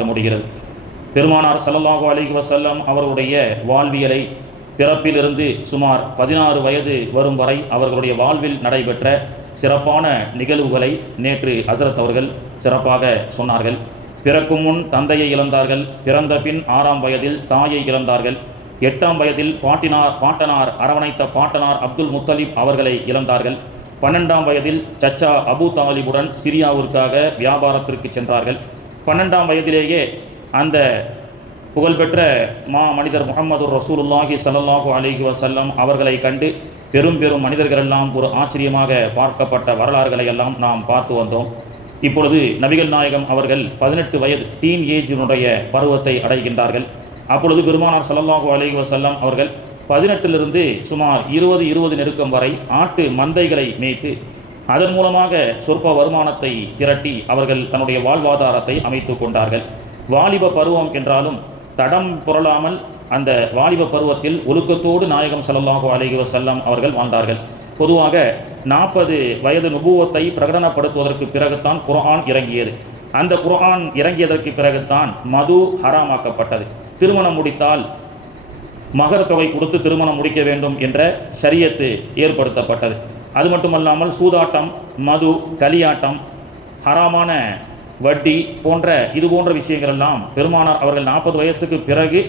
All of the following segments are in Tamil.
பார்க்க முடிகிறது. பெருமானார் ஸல்லல்லாஹு அலைஹி வஸல்லம் அவர்களுடைய வாழ்வியலை பிறப்பிலிருந்து சுமார் 16 வயது வரும் வரை அவர்களுடைய வாழ்வில் நடைபெற்ற சிறப்பான நிகழ்வுகளை நேற்று ஹஸரத் அவர்கள் சிறப்பாக சொன்னார்கள். பிறக்கும் முன் தந்தையை இழந்தார்கள், பிறந்த பின் 6ஆம் வயதில் தாயை இழந்தார்கள், 8ஆம் வயதில் பாட்டனார் அரவணைத்த பாட்டனார் அப்துல் முத்தலிப் அவர்களை இழந்தார்கள், 12ஆம் வயதில் சச்சா அபு தாலிபுடன் சிரியாவிற்காக வியாபாரத்திற்கு சென்றார்கள். 12ஆம் வயதிலேயே அந்த புகழ்பெற்ற மனிதர் முஹம்மது ரசூலுல்லாஹி ஸல்லல்லாஹு அலைஹி வஸல்லம் அவர்களை கண்டு பெரும் மனிதர்களெல்லாம் ஒரு ஆச்சரியமாக பார்க்கப்பட்ட வரலாறுகளை எல்லாம் நாம் பார்த்து வந்தோம். இப்பொழுது நபிகள் நாயகம் அவர்கள் 18 வயது டீன் ஏஜினுடைய பருவத்தை அடைகின்றார்கள். அப்பொழுது பெருமானார் ஸல்லல்லாஹு அலைஹி வஸல்லம் அவர்கள் 18லிருந்து சுமார் 20 நெருக்கம் வரை ஆட்டு மந்தைகளை மேய்த்து அதன் மூலமாக சொற்ப வருமானத்தை திரட்டி அவர்கள் தன்னுடைய வாழ்வாதாரத்தை அமைத்து கொண்டார்கள். வாலிப பருவம் என்றாலும் தடம் புரளாமல் அந்த வாலிப பருவத்தில் ஒழுக்கத்தோடு நாயகம் ஸல்லல்லாஹு அலைஹி வஸல்லம் அவர்கள் வாழ்ந்தார்கள். பொதுவாக 40 வயது நுபுவத்தை பிரகடனப்படுத்துவதற்கு பிறகுதான் குர்ஆன் இறங்கியது. அந்த குர்ஆன் இறங்கியதற்கு பிறகுதான் மது ஹராமாக்கப்பட்டது. திருமணம் முடித்தால் மகர் தொகை கொடுத்து திருமணம் முடிக்க வேண்டும் என்ற ஷரியத்து ஏற்படுத்தப்பட்டது. அது மட்டுமல்லாமல் சூதாட்டம், மது, களியாட்டம், ஹராமான வட்டி இது போன்ற விஷயங்கள் எல்லாம் பெருமானார் அவர்கள் 40 வயசுக்கு பிறகு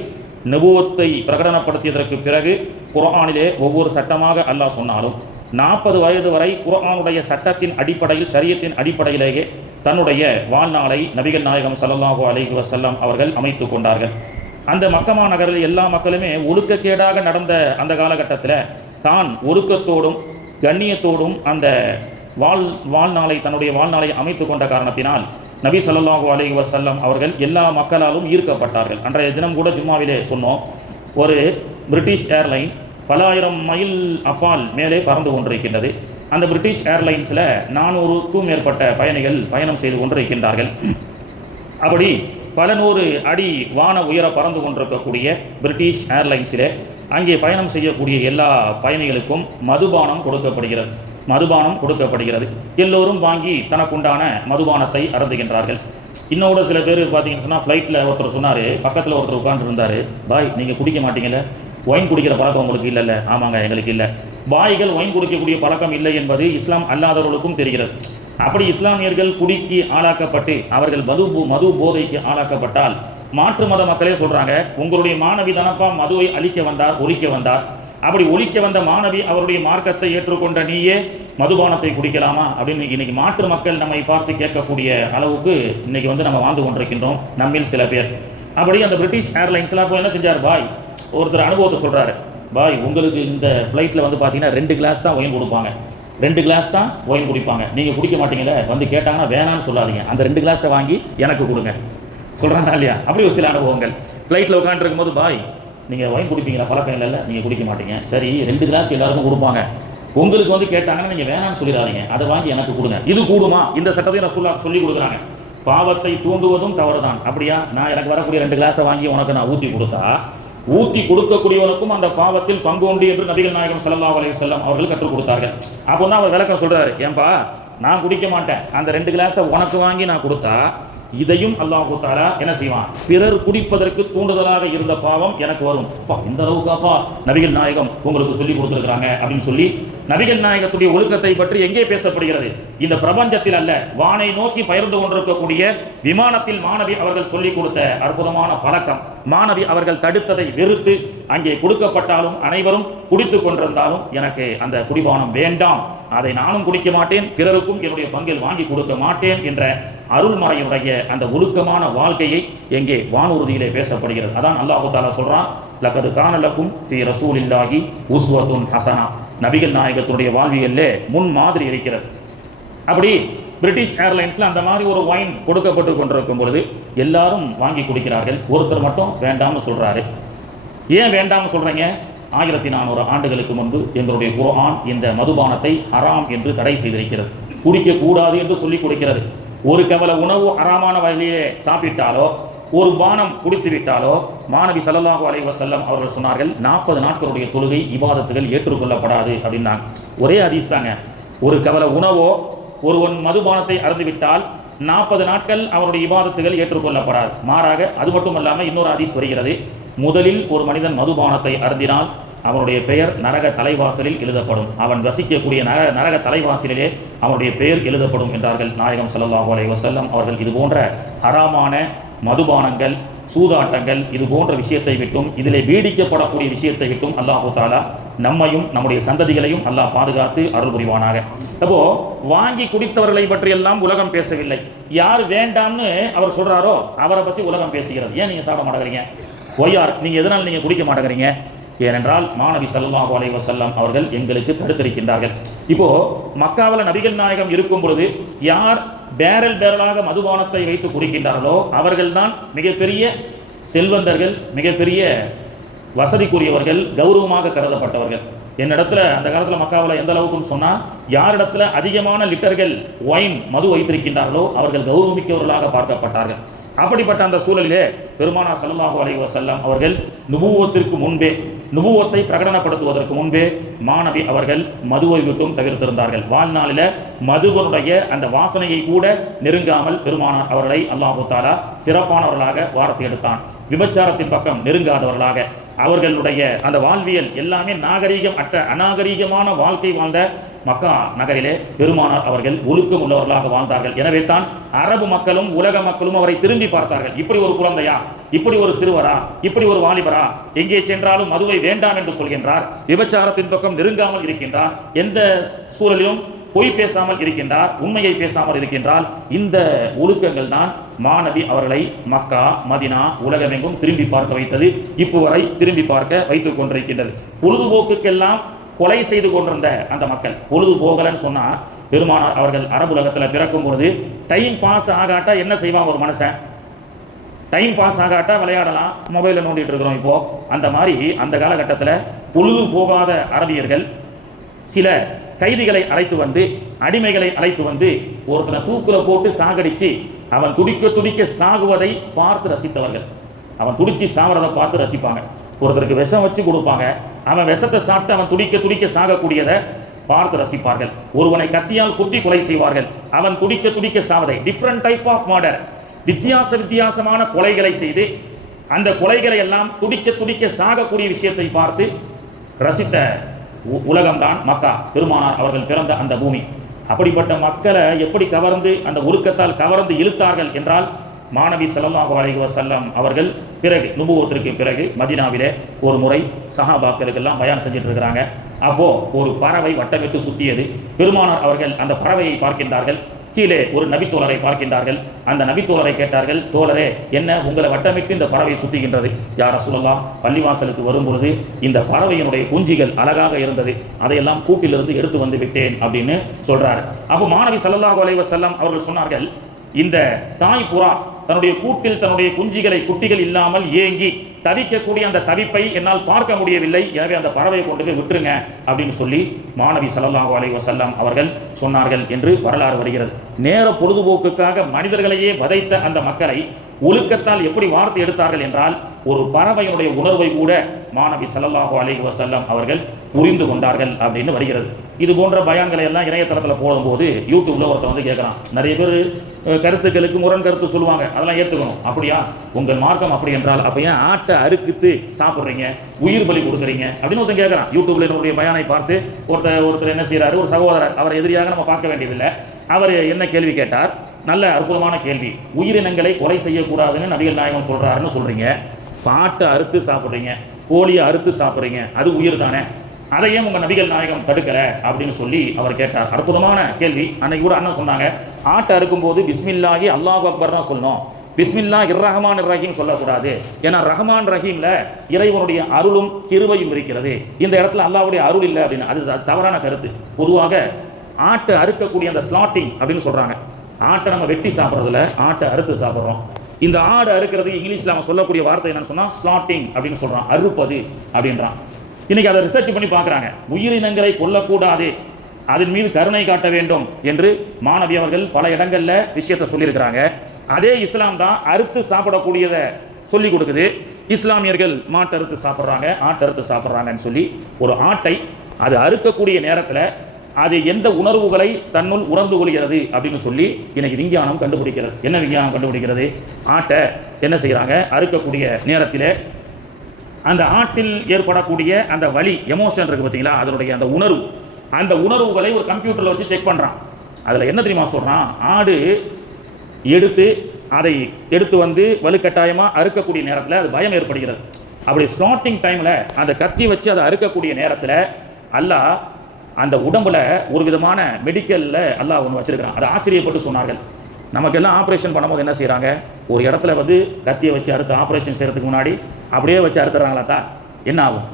நபுவத்தை பிரகடனப்படுத்தியதற்கு பிறகு குர்ஆனிலே ஒவ்வொரு சட்டமாக அல்லாஹ் சொன்னாலும் 40 வயது வரை குர்ஆனுடைய சட்டத்தின் அடிப்படையில் ஷரியத்தின் அடிப்படையிலேயே தன்னுடைய வாழ்நாளை நபிகள் நாயகம் ஸல்லல்லாஹு அலைஹி வஸல்லம் அவர்கள் அமைத்து கொண்டார்கள். அந்த மக்கமா நகரில் எல்லா மக்களுமே ஒழுக்கக்கேடாக நடந்த அந்த காலகட்டத்தில் தான் ஒழுக்கத்தோடும் கண்ணியத்தோடும் அந்த வாழ்நாளை தன்னுடைய வாழ்நாளை அமைத்து கொண்ட காரணத்தினால் நபி ஸல்லல்லாஹு அலைஹி வஸல்லம் அவர்கள் எல்லா மக்களாலும் ஈர்க்கப்பட்டார்கள். அன்றைய தினம் கூட ஜும்மாவிலே சொன்னோம், ஒரு பிரிட்டிஷ் ஏர்லைன் பல ஆயிரம் மைல் அப்பால் மேலே பறந்து கொண்டிருக்கின்றது. அந்த பிரிட்டிஷ் ஏர்லைன்ஸில் 400க்கும் மேற்பட்ட பயணிகள் பயணம் செய்து கொண்டிருக்கின்றார்கள். அப்படி பல 100 அடி வான உயர பறந்து கொண்டிருக்கக்கூடிய பிரிட்டிஷ் ஏர்லைன்ஸிலே அங்கே பயணம் செய்யக்கூடிய எல்லா பயணிகளுக்கும் மதுபானம் கொடுக்கப்படுகிறது. எல்லோரும் வாங்கி தனக்குண்டான மதுபானத்தை அருந்துகின்றார்கள். இன்னொரு சில பேர் பார்த்தீங்கன்னு சொன்னால் ஃப்ளைட்டில் ஒருத்தர் சொன்னார், பக்கத்தில் ஒருத்தர் உட்கார்ந்துருந்தார், பாய் நீங்கள் குடிக்க மாட்டீங்கல்ல, ஒயின் குடிக்கிற பழக்கம் உங்களுக்கு இல்லைல்ல? ஆமாங்க, எங்களுக்கு இல்லை. பாய்கள் ஒயின் குடிக்கக்கூடிய பழக்கம் இல்லை என்பது இஸ்லாம் அல்லாதவர்களுக்கும் தெரிகிறது. அப்படி இஸ்லாமியர்கள் குடிக்கு ஆளாக்கப்பட்டு அவர்கள் மது போதைக்கு ஆளாக்கப்பட்டால் மாற்று மத மக்களே சொல்கிறாங்க, உங்களுடைய மாணவி தானப்பா மதுவை ஒழிக்க வந்தார். அப்படி ஒழிக்க வந்த மாணவி அவருடைய மார்க்கத்தை ஏற்றுக்கொண்ட நீயே மதுபானத்தை குடிக்கலாமா அப்படின்னு இன்னைக்கு மாற்று மக்கள் நம்மை பார்த்து கேட்கக்கூடிய அளவுக்கு இன்னைக்கு நம்ம வாழ்ந்து கொண்டிருக்கின்றோம் நம்மில் சில பேர். அப்படி அந்த பிரிட்டிஷ் ஏர்லைன்ஸ்லாம் போய் என்ன செஞ்சார், பாய் ஒருத்தர் அனுபவத்தை சொல்கிறாரு, பாய் உங்களுக்கு இந்த ஃப்ளைட்டில் பார்த்தீங்கன்னா 2 கிளாஸ் தான் ஒயின் கொடுப்பாங்க, 2 கிளாஸ் தான் ஒயின் குடிப்பாங்க, நீங்கள் குடிக்க மாட்டீங்களே, கேட்டாங்கன்னா வேணான்னு சொல்லாதீங்க, அந்த 2 கிளாஸை வாங்கி எனக்கு கொடுங்க சொல்கிறாங்க இல்லையா? அப்படி ஒரு சில அனுபவங்கள். ஃப்ளைட்டில் உட்காந்துருக்கும் போது, பாய் நீங்கள் ஒயின் குடிப்பீங்களா? பழக்கம் இல்லைல்ல, நீங்கள் குடிக்க மாட்டீங்க, சரி 2 கிளாஸ் எல்லாருக்கும் கொடுப்பாங்க, உங்களுக்கு கேட்டாங்கன்னா நீங்கள் வேணான்னு சொல்லிடாதீங்க, அதை வாங்கி எனக்கு கொடுங்க. இது கூடுமா? இந்த சட்டத்தை ரசூலுல்லாஹ் சொல்லி கொடுக்குறாங்க. பாவத்தை தூண்டுவதும் தவறுதான். அப்படியா, நான் எனக்கு வரக்கூடிய 2 கிளாஸை வாங்கி உனக்கு நான் ஊற்றி கொடுத்தா ஊற்றி கொடுக்கக்கூடியவனுக்கும் அந்த பாவத்தில் பங்கு உண்டு என்று நபிகள் நாயகம் ஸல்லல்லாஹு அலைஹி வஸல்லம் அவர்கள் கற்றுக் கொடுத்தார்கள். அப்போ தான் அவர் விளக்கம் சொல்கிறாரு, ஏன்பா நான் குடிக்க மாட்டேன், அந்த 2 கிளாஸை உனக்கு வாங்கி நான் கொடுத்தா இதையும் அல்லாஹு தஆலா என்ன செய்வான், பிறர் குடிப்பதற்கு தூண்டுதலாக இருந்த பாவம் எனக்கு வரும். இந்த அளவுக்காப்பா நபிகள் நாயகம் உங்களுக்கு சொல்லி கொடுத்துருக்காங்க அப்படின்னு சொல்லி நபிகள் நாயகத்துடைய ஒழுக்கத்தை பற்றி எங்கே பேசப்படுகிறது? இந்த பிரபஞ்சத்தில் அல்ல, வானை நோக்கி பயிர்ந்து கொண்டிருக்கக்கூடிய விமானத்தில் மாணவி அவர்கள் சொல்லிக் கொடுத்த அற்புதமான பழக்கம். மாணவி அவர்கள் தடுத்ததை வெறுத்து அங்கே கொடுக்கப்பட்டாலும் அனைவரும் குடித்து கொண்டிருந்தாலும் எனக்கு அந்த குடிபானம் வேண்டாம், அதை நானும் குடிக்க மாட்டேன், பிறருக்கும் என்னுடைய பங்கில் வாங்கி கொடுக்க மாட்டேன் என்ற அருள்மறையுடைய அந்த ஒழுக்கமான வாழ்க்கையை எங்கே வானூர்தியிலே பேசப்படுகிறது. அதான் அல்லாஹ் தஆலா சொல்றான், லகது கான லக்கும் ஃபீ ரசூலில்லாஹி உஸ்வத்துன் ஹஸனா, நபிகள் நாயகத்துடைய வாழ்வியல்லே முன் மாதிரி இருக்கிறது. அப்படி பிரிட்டிஷ் ஏர்லைன்ஸில் அந்த மாதிரி ஒரு ஒயின் கொடுக்கப்பட்டு கொண்டிருக்கும் பொழுது எல்லாரும் வாங்கி குடிக்கிறார்கள். ஒருத்தர் மட்டும் வேண்டாம்னு சொல்கிறாரு. ஏன் வேண்டாம்னு சொல்கிறீங்க? 1400 ஆண்டுகளுக்கு முன்பு எங்களுடைய குர்ஆன் இந்த மதுபானத்தை ஹராம் என்று தடை செய்திருக்கிறது, குடிக்கக்கூடாது என்று சொல்லி கொடுக்கிறது. ஒரு கவல உணவு ஹராமான வழியிலே சாப்பிட்டாலோ ஒரு பானம் குடித்து விட்டாலோ மாணவி ஸல்லல்லாஹு அலைஹி வஸல்லம் அவர்கள் சொன்னார்கள் 40 நாட்களுடைய தொழுகை இபாதத்துகள் ஏற்றுக்கொள்ளப்படாது அப்படின்னாங்க. ஒரே ஹதீஸ் தாங்க. ஒரு கவல உணவோ ஒருவன் மதுபானத்தை அருந்திவிட்டால் 40 நாட்கள் அவருடைய இபாதத்துகள் ஏற்றுக்கொள்ளப்படாது. மாறாக அது மட்டும் இல்லாமல் இன்னொரு ஹதீஸ் வருகிறது, முதலில் ஒரு மனிதன் மதுபானத்தை அருந்தினால் அவனுடைய பெயர் நரக தலைவாசலில் எழுதப்படும், அவன் வசிக்கக்கூடிய நரக தலைவாசலிலே அவனுடைய பெயர் எழுதப்படும் என்றார்கள் நாயகம் ஸல்லல்லாஹு அலைஹி வஸல்லம் அவர்கள். இது போன்ற ஹராமான மதுபானங்கள், சூதாட்டங்கள், இது போன்ற விஷயத்தை விட்டும், இதிலே பீடிக்கப்படக்கூடிய விஷயத்தை விட்டும் அல்லாஹு தஆலா நம்மையும் நம்முடைய சந்ததிகளையும் அல்லாஹ் பாதுகாத்து அருள் புரிவானாக. அப்போ வாங்கி குடித்தவர்களை பற்றியெல்லாம் உலகம் பேசவில்லை. யார் வேண்டாம்னு அவர் சொல்றாரோ அவரை பற்றி உலகம் பேசுகிறது. ஏன் நீங்க சாப்பிட மாட்டேங்கிறீங்க? ஒய்யார் நீங்க எதனால் நீங்க குடிக்க மாட்டேங்கிறீங்க? ஏனென்றால் மாநபி ஸல்லல்லாஹு அலைஹி வஸல்லம் அவர்கள் எங்களுக்கு தடுத்திருக்கின்றார்கள். இப்போ மக்காவில் நபிகள் நாயகம் இருக்கும் பொழுது யார் பேரலாக மதுபானத்தை வைத்து குடிக்கின்றார்களோ அவர்கள்தான் மிகப்பெரிய செல்வந்தர்கள், மிகப்பெரிய வசதிக்குரியவர்கள், கௌரவமாக கருதப்பட்டவர்கள். என்னிடத்துல அந்த காலத்தில் மக்காவில் எந்த அளவுக்குன்னு சொன்னால், யாரிடத்துல அதிகமான லிட்டர்கள் ஒயின் மது வைத்திருக்கின்றார்களோ அவர்கள் கௌரவமிக்கவர்களாக பார்க்கப்பட்டார்கள். அப்படிப்பட்ட அந்த சூழலிலே பெருமானார் ஸல்லல்லாஹு அலைஹி வஸல்லம் அவர்கள் நுபுவத்திற்கு முன்பே, நுபுவத்தை பிரகடனப்படுத்துவதற்கு முன்பே மாநபி அவர்கள் மதுவை விட்டும் தவிர்த்திருந்தார்கள். வாழ்நாளில் மதுவனுடைய அந்த வாசனையை கூட நெருங்காமல் பெருமானார் அவர்களை அல்லாஹு தஆலா சிறப்பானவர்களாக வார்த்தை எடுத்தான். விபச்சாரத்தின் பக்கம் நெருங்காதவர்களாக, அவர்களுடைய அந்த வாழ்வியல் எல்லாமே நாகரீகம் அற்ற அநாகரீகமான வாழ்க்கை வாழ்ந்த மக்கா நகரிலே பெருமானார் அவர்கள் ஒழுக்கம் உள்ளவர்களாக வாழ்ந்தார்கள். எனவே தான் அரபு மக்களும் உலக மக்களும் அவரை திரும்பி பார்த்தார்கள். இப்படி ஒரு குழந்தையா, இப்படி ஒரு சிறுவரா, இப்படி ஒரு வாலிபரா, எங்கே சென்றாலும் மதுவை வேண்டாம் என்று சொல்கின்றார், விபச்சாரத்தின் பக்கம் நெருங்காமல் இருக்கின்றார், எந்த சூழலிலும் பொய் பேசாமல் இருக்கின்றார், உண்மையை பேசாமல் இருக்கின்றால், இந்த ஒழுக்கங்கள் தான் மாநபி அவர்களை மக்கா, மதினா, உலகமெங்கும் திரும்பி பார்க்க வைத்தது. இப்போ வரை திரும்பி பார்க்க வைத்துக் கொண்டிருக்கின்றது. பொழுதுபோக்குக்கெல்லாம் கொலை செய்து கொண்டிருந்த அந்த மக்கள் பொழுது போகலன்னு சொன்னா, பெருமானார் அவர்கள் அரபு உலகத்தில் பிறக்கும் பொழுது டைம் பாஸ் ஆகாட்டா என்ன செய்வான் ஒரு மனுஷன்? டைம் பாஸ் ஆகாட்டா விளையாடலாம், மொபைலில் நோண்டிட்டு இருக்கிறோம். இப்போ அந்த மாதிரி அந்த காலகட்டத்தில் பொழுது போகாத அரபியர்கள் சில கைதிகளை அழைத்து வந்து, அடிமைகளை அழைத்து வந்து ஒருத்தனை தூக்கில் போட்டு சாகடிச்சு அவன் துடிக்க துடிக்க சாகுவதை பார்த்து ரசித்தவர்கள். அவன் துடிச்சு சாகிறதை பார்த்து ரசிப்பாங்க. ஒருத்தருக்கு விஷம் வச்சு கொடுப்பாங்க, அவன் விஷத்தை சாப்பிட்டு அவன் துடிக்க துடிக்க சாகக்கூடியதை பார்த்து ரசிப்பார்கள். ஒருவனை கத்தியால் குத்தி கொலை செய்வார்கள், அவன் துடிக்க துடிக்க சாவதை. டிஃப்ரெண்ட் டைப் ஆஃப் மர்டர், வித்தியாசமான கொலைகளை செய்து அந்த கொலைகளை எல்லாம் துடிக்க துடிக்க சாகக்கூடிய விஷயத்தை பார்த்து ரசித்த உலகம்தான் மக்கா, பெருமானார் அவர்கள் பிறந்த அந்த பூமி. அப்படிப்பட்ட மக்களை எப்படி கவர்ந்து அந்த ஒழுக்கத்தால் கவர்ந்து இழுத்தார்கள் என்றால், மாநபி ஸல்லல்லாஹு அலைஹி வஸல்லம் அவர்கள் பிறகு நுபுவத்திற்கு பிறகு மதீனாவிலே ஒரு முறை சஹாபாக்களுக்கெல்லாம் பயான் செஞ்சுட்டு இருக்கிறாங்க. அப்போ ஒரு பறவை வட்டமிட்டு சுற்றியது. பெருமானார் அவர்கள் அந்த பறவையை பார்க்கின்றார்கள். கீழே ஒரு நபித்தோழரை பார்க்கின்றார்கள். அந்த நபித்தோழரை கேட்டார்கள், தோழரே, என்ன உங்களை வட்டமிட்டு இந்த பறவை சுற்றுகின்றது? யார் ரசூலல்லாஹ், பள்ளிவாசலுக்கு வரும்பொழுது இந்த பறவையினுடைய குஞ்சிகள் அழகாக இருந்தது, அதையெல்லாம் கூட்டிலிருந்து எடுத்து வந்து விட்டேன் அப்படின்னு சொல்றாரு. அப்போ மாநபி ஸல்லல்லாஹு அலைஹி வஸல்லம் அவர்கள் சொன்னார்கள், இந்த தாய் புறா தன்னுடைய கூட்டில் தன்னுடைய குட்டிகள் இல்லாமல் ஏங்கி தவிக்கக்கூடிய அந்த தவிப்பை என்னால் பார்க்க முடியவில்லை, எனவே அந்த பறவையை கொண்டு போய் விட்டுருங்க அப்படின்னு சொல்லி மாநபி ஸல்லல்லாஹு அலைஹி வஸல்லம் அவர்கள் சொன்னார்கள் என்று வரலாறு வருகிறது. நேர பொழுதுபோக்குக்காக மனிதர்களையே வதைத்த அந்த மக்களை ஒழுக்கத்தால் எப்படி வார்த்தை எடுத்தார்கள் என்றால், ஒரு பறவையினுடைய உணர்வை கூட மாநபி ஸல்லல்லாஹு அலைஹி வஸல்லம் அவர்கள் புரிந்து கொண்டார்கள் அப்படின்னு வருகிறது. இது போன்ற பயான்களை எல்லாம் இணையதளத்தில் போடும்போது யூடியூப்ல ஒருத்தர் வந்து கேட்குறான். நிறைய பேர் கருத்துக்களுக்கு முரண் கருத்து சொல்லுவாங்க, அதெல்லாம் ஏற்றுக்கணும். அப்படியா, உங்கள் மார்க்கம் அப்படி என்றால் அப்போ ஏன் ஆட்டை அறுக்குத்து சாப்பிட்றீங்க, உயிர் பலி கொடுக்குறீங்க அப்படின்னு ஒருத்தன் கேட்குறான். யூடியூப்ல என்னுடைய பயானை பார்த்து ஒருத்தர் என்ன செய்கிறாரு, ஒரு சகோதரர், அவர் எதிரியாக நம்ம பார்க்க வேண்டியதில்லை, அவர் என்ன கேள்வி கேட்டார், நல்ல அற்புதமான கேள்வி. உயிரினங்களை கொலை செய்யக்கூடாதுன்னு நபிகள் நாயகம் சொல்றாருன்னு சொல்றீங்க, பாட்டை அறுத்து சாப்பிட்றீங்க, கோழியை அறுத்து சாப்பிட்றீங்க, அது உயிர் தானே, அதையும் உங்க நபிகள் நாயகம் தடுக்கல அப்படின்னு சொல்லி அவர் கேட்டார். அற்புதமான கேள்வி. அன்னைக்கு கூட அண்ணன் சொன்னாங்க, ஆட்டை அறுக்கும்போது பிஸ்மில்லாஹி அல்லாஹு அக்பர் தான் சொல்லணும், பிஸ்மில்லாஹ் ரஹ்மான் ரஹீம் சொல்லக்கூடாது. ஏன்னா ரஹ்மான் ரஹீம்ல இறைவனுடைய அருளும் கிருபையும் இருக்கிறது, இந்த இடத்துல அல்லாஹ்வுடைய அருள் இல்லை அப்படின்னு. அது தவறான கருத்து. பொதுவாக ஆட்டை அறுக்கக்கூடிய அந்த ஸ்லாட்டிங் அப்படின்னு சொல்றாங்க. ஆட்டை நம்ம வெட்டி சாப்பிட்றதுல ஆட்டை அறுத்து சாப்பிட்றோம். இந்த ஆடு அறுக்கிறது இங்கிலீஷ்ல அவன் சொல்லக்கூடிய வார்த்தை என்னன்னு சொன்னா ஸ்லாட்டிங் அப்படின்னு சொல்றான், அறுப்பது அப்படின்றான். இன்னைக்கு அதை ரிசர்ச் பண்ணி பார்க்குறாங்க. உயிரினங்களை கொல்லக்கூடாது, அதன் மீது கருணை காட்ட வேண்டும் என்று மாநபி அவர்கள் பல இடங்கள்ல விஷயத்தை சொல்லியிருக்கிறாங்க. அதே இஸ்லாம் தான் அறுத்து சாப்பிடக்கூடியதை சொல்லி கொடுக்குது. இஸ்லாமியர்கள் மாட்டறுத்து சாப்பிட்றாங்க, ஆட்டறுத்து சாப்பிட்றாங்கன்னு சொல்லி ஒரு ஆட்டை அது அறுக்கக்கூடிய நேரத்தில் அது எந்த உணர்வுகளை தன்னுள் உணர்ந்து கொள்கிறது அப்படின்னு சொல்லி இன்னைக்கு விஞ்ஞானம் கண்டுபிடிக்கிறது. என்ன விஞ்ஞானம் கண்டுபிடிக்கிறது? ஆட்டை என்ன செய்கிறாங்க, அறுக்கக்கூடிய நேரத்தில் அந்த ஆட்டில் ஏற்படக்கூடிய அந்த வலி, எமோஷன் இருக்குது பார்த்தீங்களா, அதனுடைய அந்த உணர்வு, அந்த உணர்வுகளை ஒரு கம்ப்யூட்டரில் வச்சு செக் பண்ணுறான். அதில் என்ன தெரியுமா சொல்கிறான், ஆடு அதை எடுத்து வந்து வலுக்கட்டாயமாக அறுக்கக்கூடிய நேரத்தில் அது பயம் ஏற்படுகிறது. அப்படி ஸ்டார்டிங் டைமில் அந்த கத்தி வச்சு அதை அறுக்கக்கூடிய நேரத்தில் அல்லாஹ் அந்த உடம்புல ஒரு விதமான மெடிக்கலில் அல்லாஹ் ஒன்று வச்சிருக்கிறான். அதை ஆச்சரியப்பட்டு சொன்னார்கள். நமக்கெல்லாம் ஆப்ரேஷன் பண்ணும்போது என்ன செய்கிறாங்க, ஒரு இடத்துல வந்து கத்தியை வச்சு அறுத்து ஆப்ரேஷன் செய்கிறதுக்கு முன்னாடி அப்படியே வச்சு அறுத்துறாங்களா தான் என்ன ஆகும்?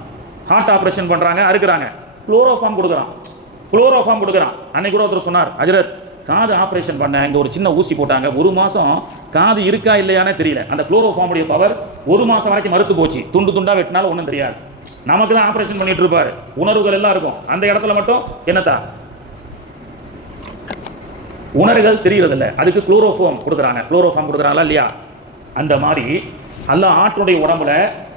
ஹார்ட் ஆப்ரேஷன் பண்ணுறாங்க, அறுக்கிறாங்க, குளோரோஃபார்ம் கொடுக்குறான். அன்னைக்கு கூட ஒருத்தர் சொன்னார், ஹஜ்ரத் காது ஆப்ரேஷன் பண்ண இங்கே ஒரு சின்ன ஊசி போட்டாங்க, 1 மாதம் காது இருக்கா இல்லையானே தெரியல. அந்த குளோரோஃபார்முடைய பவர் 1 மாதம் வரைக்கும் மறுத்து போச்சு. துண்டு துண்டாக வெட்டினாலும் ஒன்றும் தெரியாது. நமக்கு தான் ஆப்ரேஷன் பண்ணிட்டு இருப்பாரு, உணர்வுகள் எல்லாம் இருக்கும், அந்த இடத்துல மட்டும் என்னத்தா உணர்வுகள் தெரியறதில்ல. அதுக்கு குளோரோஃபார்ம் கொடுக்குறாங்களா இல்லையா? அந்த மாதிரி அல்லாஹ் ஆட்டுடைய உடம்புல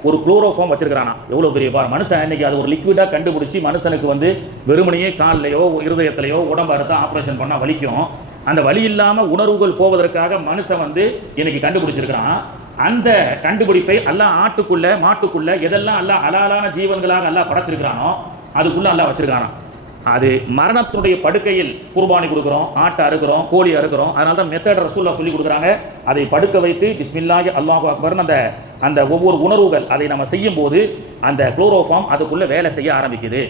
ஒரு குளோரோஃபார்ம் வச்சிருக்கிறானா. எவ்வளோ பெரிய பார் மனுஷன் இன்னைக்கு அது ஒரு லிக்விடாக கண்டுபிடிச்சி மனுஷனுக்கு வந்து வெறுமனையே காலிலையோ இருதயத்திலையோ உடம்பு அறுத்தா ஆப்ரேஷன் பண்ணால் வலிக்கும். அந்த வலி இல்லாமல் உணர்வுகள் போவதற்காக மனுஷன் வந்து இன்னைக்கு கண்டுபிடிச்சிருக்கிறான். அந்த கண்டுபிடிப்பை அல்லாஹ் ஆட்டுக்குள்ள மாட்டுக்குள்ள எதெல்லாம் அல்லாஹ் ஹலாலான ஜீவன்களாக அல்லாஹ் படைச்சிருக்கிறானோ அதுக்குள்ள அல்லாஹ் வச்சிருக்கானா. அது மரணத்துடைய படுக்கையில் குர்பானி கொடுக்குறோம், ஆட்டை அறுக்கிறோம், கோழி அறுக்கிறோம். அதனால தான் மெத்தட் ரசூல்லா சொல்லி கொடுக்குறாங்க. அதை படுக்க வைத்து பிஸ்மில்லாஹி அல்லாஹு அக்பர்னு அந்த ஒவ்வொரு உணர்வுகள் அதை நம்ம செய்யும் போது அந்த குளோரோஃபார்ம் அதுக்குள்ள வேலை செய்ய ஆரம்பிக்குது.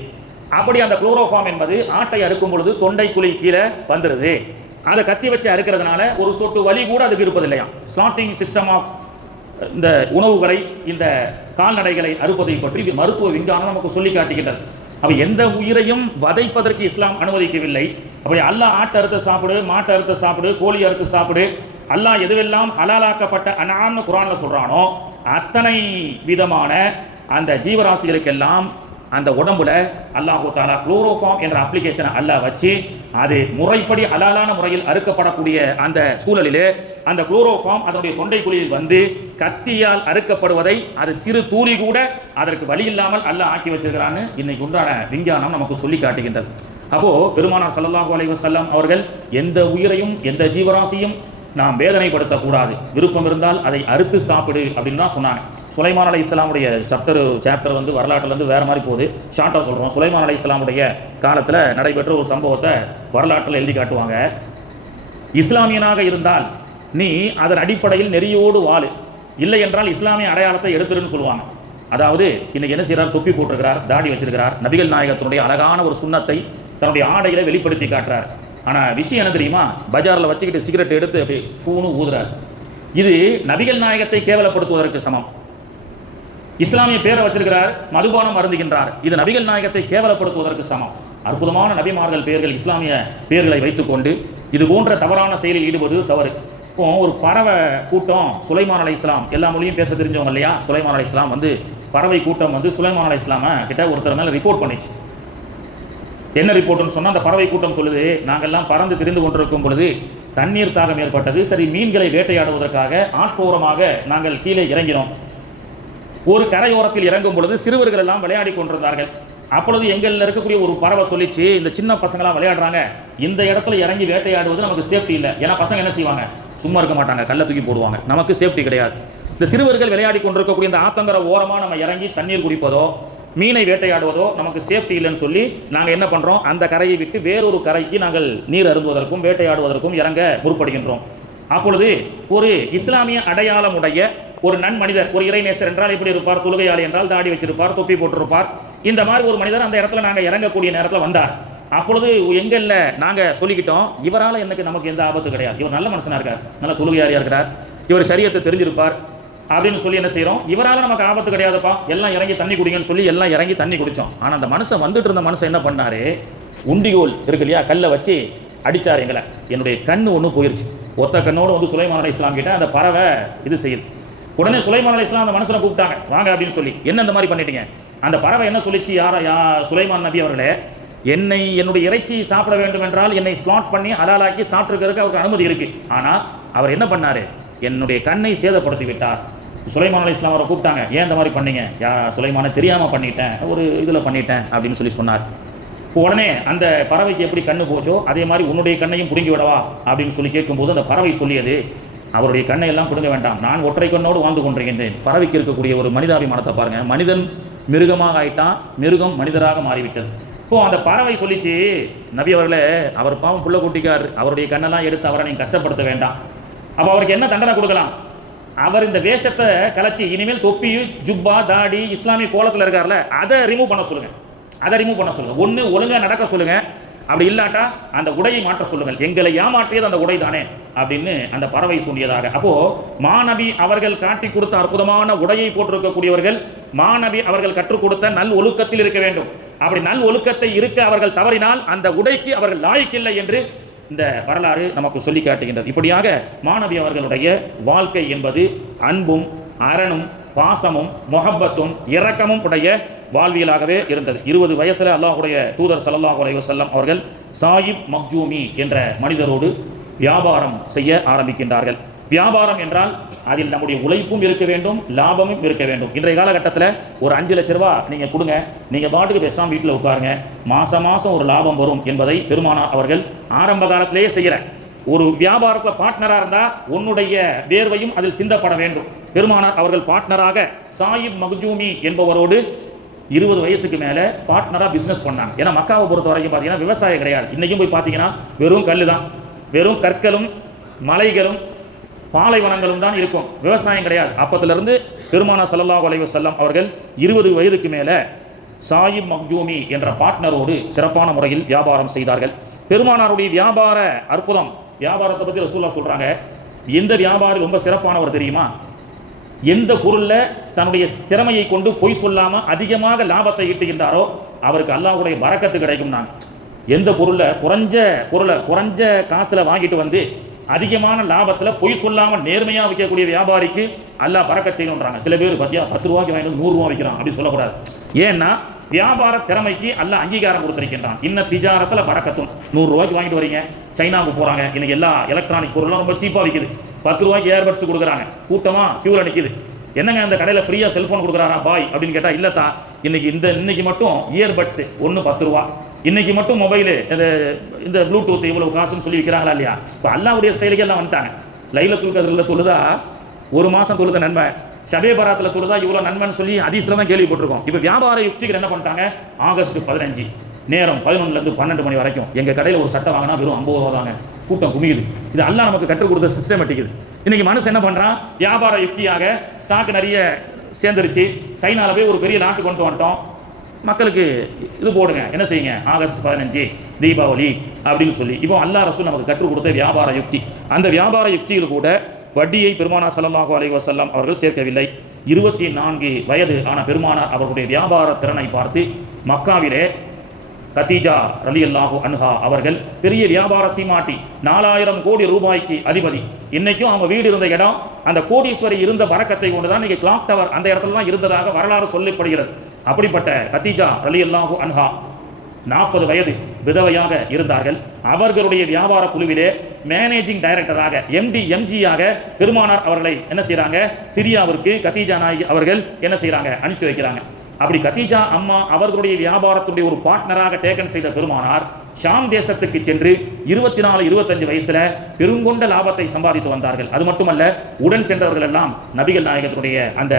அப்படி அந்த குளோரோஃபார்ம் என்பது ஆட்டை அறுக்கும் பொழுது தொண்டை குழி கீழே வந்துடுது. அதை கத்தி வச்சு அறுக்கிறதுனால ஒரு சொட்டு வலி கூட அதுக்கு இருப்பதில்லையா. ஸ்டார்டிங் சிஸ்டம் ஆஃப் இந்த உணவுகளை, இந்த கால்நடைகளை அறுப்பதை பற்றி மருத்துவ விஞ்ஞானம் நமக்கு சொல்லி காட்டுகின்றது. அப்போ எந்த உயிரையும் வதைப்பதற்கு இஸ்லாம் அனுமதிக்கவில்லை. அப்படி அல்லாஹ் ஆட்டை அறுத்து சாப்பிடு, மாட்டை அறுத்து சாப்பிடு, கோழி அறுத்து சாப்பிடு, அல்லாஹ் எதுவெல்லாம் ஹலாலாக்கப்பட்ட அனான்னு குர்ஆன்ல சொல்றானோ அத்தனை விதமான அந்த ஜீவராசிகளுக்கெல்லாம் அந்த உடம்புல அல்லாஹ் தஆலா குளோரோஃபார்ம் என்ற அப்ளிகேஷனை அல்லாஹ் வச்சு அது முறைப்படி ஹலாலான முறையில் அறுக்கப்படக்கூடிய அந்த சூழலிலே அந்த குளோரோஃபார்ம் அதனுடைய தொண்டைக்குழியில் வந்து கத்தியால் அறுக்கப்படுவதை அது சிறு தூளி கூட அதற்கு வழி இல்லாமல் அல்லாஹ் ஆக்கி வச்சிருக்கிறான்னு இன்னைக்கு உண்டான விஞ்ஞானம் நமக்கு சொல்லி காட்டுகின்றது. அப்போ பெருமானார் ஸல்லல்லாஹு அலைஹி வஸல்லம் அவர்கள் எந்த உயிரையும் எந்த ஜீவராசியும் நாம் வேதனைப்படுத்தக்கூடாது, விருப்பம் இருந்தால் அதை அறுத்து சாப்பிடு அப்படின்னு தான் சொன்னாங்க. சுலைமான் அலைஹிஸ்ஸலாமுடைய சாப்டர் வந்து வரலாற்றில் வந்து வேறு மாதிரி போகுது, ஷார்ட்டாக சொல்கிறோம். சுலைமான் அலைஹிஸ்ஸலாமுடைய காலத்தில் நடைபெற்ற ஒரு சம்பவத்தை வரலாற்றில் எழுதி காட்டுவாங்க. இஸ்லாமியனாக இருந்தால் நீ அதன் அடிப்படையில் நெறியோடு வாழு, இல்லை என்றால் இஸ்லாமிய அடையாளத்தை எடுத்துருன்னு சொல்லுவாங்க. அதாவது இன்னைக்கு என்ன செய்கிறார், தொப்பி போட்டிருக்கிறார், தாடி வச்சிருக்கிறார், நபிகள் நாயகத்தினுடைய அழகான ஒரு சுன்னத்தை தன்னுடைய ஆடைகளை வெளிப்படுத்தி காட்டுறார். ஆனால் விஷயம் என்ன தெரியுமா, பஜாரில் வச்சுக்கிட்டு சிகரெட் எடுத்து அப்படி ஃபூனு ஊதுறார். இது நபிகள் நாயகத்தை கேவலப்படுத்துவதற்கு சமம். இஸ்லாமிய பேரை வச்சிருக்கிறார், மதுபானம் அருந்துகின்றார், இது நபிகள் நாயகத்தை கேவலப்படுத்துவதற்கு சமம். அற்புதமான நபிமார்கள் பெயர்கள், இஸ்லாமிய பெயர்களை வைத்துக்கொண்டு இது போன்ற தவறான செயலில் ஈடுபடுவது தவறு. இப்போ ஒரு பறவை கூட்டம் சுலைமான் அலைஹிஸ்ஸலாம், எல்லா மொழியும் பேச தெரிஞ்சவங்க இல்லையா, சுலைமான் அலைஹிஸ்ஸலாம் வந்து பறவை கூட்டம் வந்து சுலைமான் அலைஹிஸ்ஸலாம கிட்ட ஒருத்தர் மேலே ரிப்போர்ட் பண்ணிச்சு. என்ன ரிப்போர்ட்னு சொன்னால், அந்த பறவை கூட்டம் சொல்லுது, நாங்கள்லாம் பறந்து திரிந்து கொண்டிருக்கும் பொழுது தண்ணீர் தாகம் ஏற்பட்டது. சரி, மீன்களை வேட்டையாடுவதற்காக ஆற்றோரமாக நாங்கள் கீழே இறங்கினோம். ஒரு கரையோரத்தில் இறங்கும் பொழுது சிறுவர்கள் எல்லாம் விளையாடி கொண்டிருந்தார்கள். அப்பொழுது எங்களில் இருக்கக்கூடிய ஒரு பறவை சொல்லிச்சு, இந்த சின்ன பசங்களாம் விளையாடுறாங்க, இந்த இடத்துல இறங்கி வேட்டையாடுவது நமக்கு சேஃப்டி இல்லை. ஏன்னா பசங்க என்ன செய்வாங்க, சும்மா இருக்க மாட்டாங்க, கல்லை தூக்கி போடுவாங்க, நமக்கு சேஃப்டி கிடையாது. இந்த சிறுவர்கள் விளையாடி கொண்டிருக்கக்கூடிய இந்த ஆத்தங்கர ஓரமாக நம்ம இறங்கி தண்ணீர் குடிப்பதோ மீனை வேட்டையாடுவதோ நமக்கு சேஃப்டி இல்லைன்னு சொல்லி நாங்கள் என்ன பண்ணுறோம், அந்த கரையை விட்டு வேறொரு கரைக்கு நாங்கள் நீர் அருந்துவதற்கும் வேட்டையாடுவதற்கும் இறங்க முற்படுகின்றோம். அப்பொழுது ஒரு இஸ்லாமிய அடையாளமுடைய ஒரு நன்மனிதர், ஒரு இறைநேசர் என்றால் எப்படி இருப்பார், தொழுகையாளி என்றால் தாடி வச்சிருப்பார், தொப்பி போட்டிருப்பார், இந்த மாதிரி ஒரு மனிதர் அந்த இடத்துல நாங்கள் இறங்கக்கூடிய நேரத்தில் வந்தார். அப்பொழுது எங்களில் நாங்கள் சொல்லிக்கிட்டோம், இவரால் எனக்கு நமக்கு எந்த ஆபத்து கிடையாது, இவர் நல்ல மனுஷனாக இருக்கார், நல்ல தொழுகையாளியாக இருக்கிறார், இவர் ஷரியத்தை தெரிஞ்சிருப்பார் அப்படின்னு சொல்லி என்ன செய்கிறோம், இவரால் நமக்கு ஆபத்து கிடையாதுப்பா, எல்லாம் இறங்கி தண்ணி குடிங்கன்னு சொல்லி எல்லாம் இறங்கி தண்ணி குடித்தோம். ஆனால் அந்த மனுஷன் வந்துட்டு இருந்த மனுஷன் என்ன பண்ணாரு, உண்டிகோல் இருக்கு இல்லையா, கல்லை வச்சு அடித்தார் எங்களை. என்னுடைய கண்ணு ஒன்று போயிடுச்சு. ஒத்த கண்ணோடு வந்து சுலைமான் அலைஹிஸ்ஸலாம் கிட்ட அந்த பறவை இது செய்யுது. உடனே சுலைமான் அலைஹிஸ்ஸலாம் அந்த மனுஷனை கூப்பிட்டாங்க, வாங்க அப்படின்னு சொல்லி. என்ன இந்த மாதிரி பண்ணிட்டீங்க? அந்த பறவை என்ன சொல்லிச்சு, சுலைமான் நபி அவர்களே, என்னுடைய இறைச்சி சாப்பிட வேண்டும் என்றால் என்னை ஸ்லாட் பண்ணி ஹலாலாக்கி சாப்பிட்ருக்கிறதுக்கு அவருக்கு அனுமதி இருக்குது. ஆனால் அவர் என்ன பண்ணார், என்னுடைய கண்ணை சேதப்படுத்தி விட்டார். சுலைமான் அலைஹிஸ்ஸலாம் அவரை கூப்பிட்டாங்க, ஏன் இந்த மாதிரி பண்ணீங்க? சுலைமானை தெரியாமல் பண்ணிட்டேன், ஒரு இதில் பண்ணிட்டேன் அப்படின்னு சொல்லி சொன்னார். உடனே அந்த பறவைக்கு எப்படி கண்ணு போச்சோ அதே மாதிரி உன்னுடைய கண்ணையும் பிடுங்கி விடவா அப்படின்னு சொல்லி கேட்கும்போது அந்த பறவை சொல்லியது, அவருடைய கண்ணை எல்லாம் பிடுங்க வேண்டாம், நான் ஒற்றை கண்ணோடு வாழ்ந்து கொண்டிருக்கின்றேன். பறவைக்கு இருக்கக்கூடிய ஒரு மனிதாபிமானத்தை பாருங்க. மனிதன் மிருகமாக ஆயிட்டான், மிருகம் மனிதராக மாறிவிட்டது. இப்போ அந்த பறவை சொல்லிச்சு, நபி அவர்களே, அவர் பாவம் புள்ள குட்டிக்கார், அவருடைய கண்ணெல்லாம் எடுத்து அவரை நீங்கள் கஷ்டப்படுத்த வேண்டாம். அப்போ அவருக்கு என்ன தண்டனை கொடுக்கலாம்? அவர் இந்த வேஷத்தை கலைச்சி இனிமேல் தொப்பி ஜுப்பா தாடி இஸ்லாமிய கோலத்தில் இருக்கார்ல, அதை ரிமூவ் பண்ண சொல்லுங்க. அதை ரிமூவ் பண்ண சொல்லுங்க. ஒன்று ஒழுங்காக நடக்க சொல்லுங்க, அப்படி இல்லாட்டா அந்த உடையை மாற்ற சொல்லுங்கள். எங்களை ஏமாற்றியது அந்த உடை தானே அப்படின்னு அந்த பறவை சொல்லியதாக. அப்போ மாநபி அவர்கள் காட்டி கொடுத்த அற்புதமான உடையை போட்டிருக்கக்கூடியவர்கள் மாநபி அவர்கள் கற்றுக் கொடுத்த நல் ஒழுக்கத்தில் இருக்க வேண்டும். அப்படி நல் ஒழுக்கத்தை இருக்க அவர்கள் தவறினால் அந்த உடைக்கு அவர்கள் லாய்க்கில்லை என்று இந்த வரலாறு நமக்கு சொல்லி காட்டுகின்றது. இப்படியாக மாநபி அவர்களுடைய வாழ்க்கை என்பது அன்பும் அரணும் பாசமும் மொஹப்பத்தும் இரக்கமும் உடைய வாழ்வியலாகவே இருந்தது. 20 வயசுல அல்லாஹ்வுடைய தூதர் ஸல்லல்லாஹு அலைஹி வஸல்லம் அவர்கள் சாயிப் மக்ஜூமி என்ற மனிதரோடு வியாபாரம் செய்ய ஆரம்பிக்கின்றார்கள். வியாபாரம் என்றால் அதில் நம்முடைய உழைப்பும் இருக்க வேண்டும், லாபமும் இருக்க வேண்டும். இன்றைய காலகட்டத்தில் ஒரு 5 லட்ச ரூபா நீங்கள் கொடுங்க, நீங்கள் பாட்டுக்கு பேசாமல் வீட்டில் உட்காருங்க, மாதம் மாதம் ஒரு லாபம் வரும் என்பதை பெருமானார் அவர்கள் ஆரம்ப காலத்திலேயே செய்கிற ஒரு வியாபாரத்தில் பார்ட்னராக இருந்தால் உன்னுடைய வேர்வையும் அதில் சிந்தப்பட வேண்டும். பெருமானார் அவர்கள் பார்ட்னராக சாயிப் மக்ஜூமி என்பவரோடு 20 வயசுக்கு மேலே பார்ட்னராக பிஸ்னஸ் பண்ணாங்க. ஏன்னா மக்காவை பொறுத்த வரைக்கும் பார்த்தீங்கன்னா விவசாயம் கிடையாது. இன்றைக்கும் போய் பார்த்தீங்கன்னா வெறும் கல் தான், வெறும் கற்களும் மலைகளும் பாலைவனங்களும் தான் இருக்கும், விவசாயம் கிடையாது. அப்பத்திலிருந்து பெருமானார் ஸல்லல்லாஹு அலைஹி வஸல்லம் அவர்கள் 20 வயதுக்கு மேலே சாயிப் மக்ஜூமி என்ற பார்ட்னரோடு சிறப்பான முறையில் வியாபாரம் செய்தார்கள். பெருமானாருடைய வியாபார அற்புதம், வியாபாரத்தை பற்றி ரசூலுல்லாஹ் சொல்கிறாங்க. எந்த வியாபாரி ரொம்ப சிறப்பானவர் தெரியுமா? எந்த பொருளில் தன்னுடைய திறமையை கொண்டு பொய் சொல்லாமல் அதிகமாக லாபத்தை ஈட்டுகின்றாரோ அவருக்கு அல்லாஹ்வுடைய பரக்கத்து கிடைக்கும். நான் எந்த பொருளை குறைஞ்ச காசில் வாங்கிட்டு வந்து அதிகமான லாபத்தில் பொய் சொல்லாமல் நேர்மையாக விற்கக்கூடிய வியாபாரிக்கு அல்லாஹ் பரக்கத் செய்யணுன்றாங்க. சில பேர் பார்த்தியா 10 ரூபாய்க்கு வாங்கிட்டு 100 ரூபா விற்கிறான் அப்படி சொல்லக்கூடாது. ஏன்னா வியாபார திறமைக்கு அல்லாஹ் அங்கீகாரம் கொடுத்திருக்கின்றான். இன்ன திஜாரத்தில் பரக்கத்தும். 100 ரூபாய்க்கு வாங்கிட்டு வரீங்க, சைனாவுக்கு போகிறாங்க, இன்னைக்கு எல்லா எலக்ட்ரானிக் பொருளும் ரொம்ப சீப்பாக விற்குது. 10 ரூபாய்க்கு ஏர்பட்ஸ் கொடுக்குறாங்க, கூட்டமாக கியூவில் நிற்கிது. என்னங்க அந்த கடையில் ஃப்ரீயாக செல்ஃபோன் கொடுக்குறாரா பாய் அப்படின்னு கேட்டால் இல்லைத்தா, இன்னைக்கு மட்டும் இயர்பட்ஸு ஒன்று 10 ரூபா, இன்னைக்கு மட்டும் மொபைலு இந்த ப்ளூடூத் இவ்வளவு காசுன்னு சொல்லி விற்கிறாங்களா இல்லையா? இப்போ அல்லாஹ்வுடைய ஸ்டைலுக்கு எல்லாம் வந்துட்டாங்க. லைலத்துல் கத்ரில் தொழுதா 1 மாதம் தொழுத நன்மை, ஷபே பராத்தில் தொழுதா இவ்வளோ நன்மைன்னு சொல்லி ஹதீஸ்ல தான் கேள்விப்பட்டிருக்கோம். இப்போ வியாபார யுக்திகள் என்ன பண்ணிட்டாங்க? ஆகஸ்ட் 15 நேரம் 11லேருந்து 12 மணி வரைக்கும் எங்கள் கடையில் ஒரு சட்டை வாங்கினா வெறும் 50 ரூபா தாங்க, கூட்டம் குமியுது. இது அல்லாஹ் நமக்கு கற்றுக் கொடுத்த சிஸ்டமேட்டிக். இன்னைக்கு மனுஷன் என்ன பண்ணுறான்? வியாபார யுக்தியாக ஸ்டாக் நிறைய சேர்ந்துருச்சு, சைனாவில் போய் ஒரு பெரிய நாட்டு கொண்டு வந்துட்டோம், மக்களுக்கு இது போடுங்க, என்ன செய்யுங்க, ஆகஸ்ட் 15 தீபாவளி அப்படின்னு சொல்லி. இப்போ அல்லாஹ் ரசூல் நமக்கு கற்றுக் கொடுத்த வியாபார யுக்தி. அந்த வியாபார யுக்தியில் கூட வட்டியை பெருமானார் ஸல்லல்லாஹு அலைஹி வஸல்லம் அவர்கள் சேர்க்கவில்லை. 24 வயது ஆன பெருமானார் அவர்களுடைய வியாபார திறனை பார்த்து மக்காவிலே கதீஜா ரலியல்லாஹு அன்ஹா அவர்கள் பெரிய வியாபார சீமாட்டி, 4000 கோடி ரூபாய்க்கு அதிபதி. இன்னைக்கும் அவங்க வீடு இருந்த இடம் அந்த கோடீஸ்வரி இருந்த பரக்கத்தை கொண்டுதான் இன்னைக்கு கிளாக் டவர் அந்த இடத்துல தான் இருந்ததாக வரலாறு சொல்லப்படுகிறது. அப்படிப்பட்ட கதீஜா ரலியல்லாஹு அன்ஹா 40 வயது விதவையாக இருந்தார்கள். அவர்களுடைய வியாபார குழுவிலே மேனேஜிங் டைரக்டராக எம்ஜியாக பெருமானார் அவர்களை என்ன செய்யறாங்க? சிரியாவிற்கு கதீஜா நாயகி அவர்கள் என்ன செய்யறாங்க? அனுப்பிச்சு வைக்கிறாங்க. அப்படி கதீஜா அம்மா அவர்களுடைய வியாபாரத்துடைய ஒரு பார்ட்னராக டேக்கன் செய்த பெருமானார் ஷாம் தேசத்துக்கு சென்று 24-25 வயசுல பெருங்கொண்ட லாபத்தை சம்பாதித்து வந்தார்கள். அது மட்டுமல்ல, உடன் சென்றவர்கள் எல்லாம் நபிகள் நாயகத்துடைய அந்த